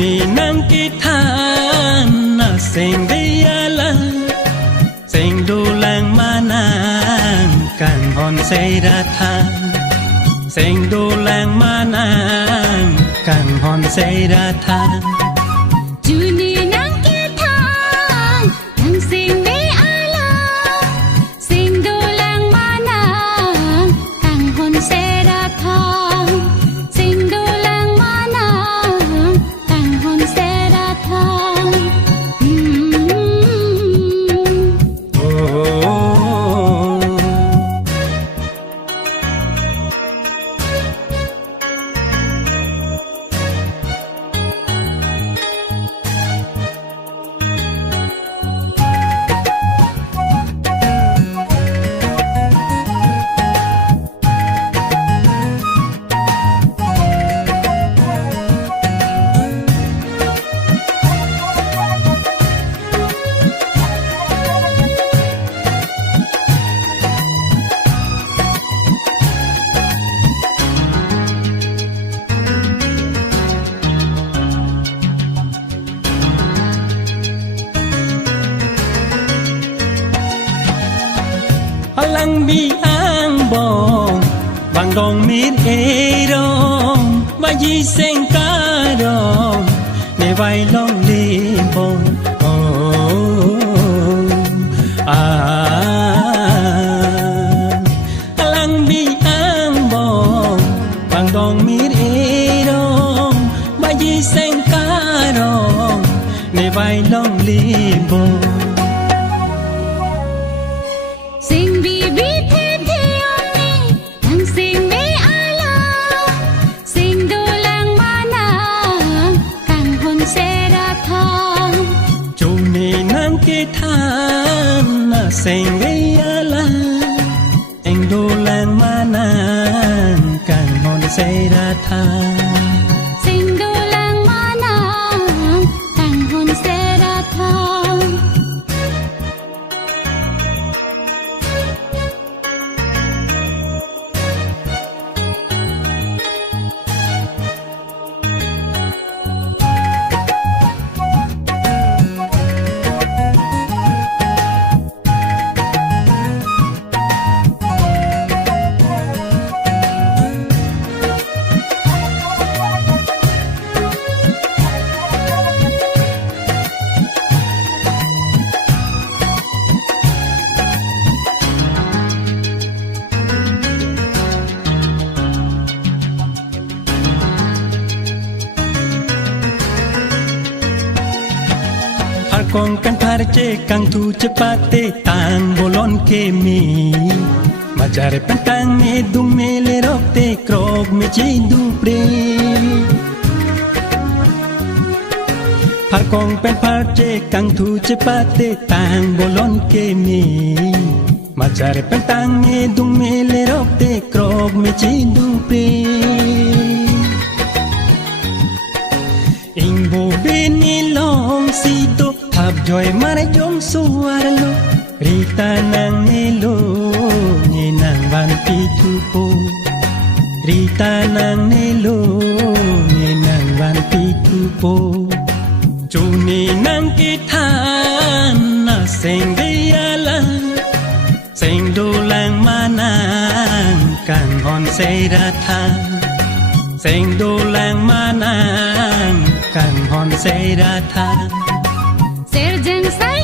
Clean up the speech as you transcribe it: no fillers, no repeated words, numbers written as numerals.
Ni nang kithan na sing diala sing dulang manang kan hon say ra than sing dulang manang kan hon say ra than Juni nang kithan nang sing diala sing dulang manang kan hon say ra than sing dulang manang Lang biang bong bang dong mit e dong ba yi seng ka dong ne vai long lim bong lang biang bong bang dong mit e dong ba yi seng ka dong ne vai long lim bong Than na sing diala anh đô lang manang kan hon say ra than sing dulang manang kan hon say ra than Kong kan parche kang tu cepate tang bolon kemi Majare pentang me dumele rokte krog me cindu pre Par kong pen parche kang tu cepate tang bolon kemi Majare pentang me dumele rokte krog me cindu pre Ingbo bini long sito Hab joy mare jom suara lo Rita nang nelo Ni nang van pitu po Rita nang nelo Ni nang van pitu po Juni nang kithan Na sing diala Sing dulang manang Kan hon say ra than Sing dulang manang Kan hon say ra than Serjeng say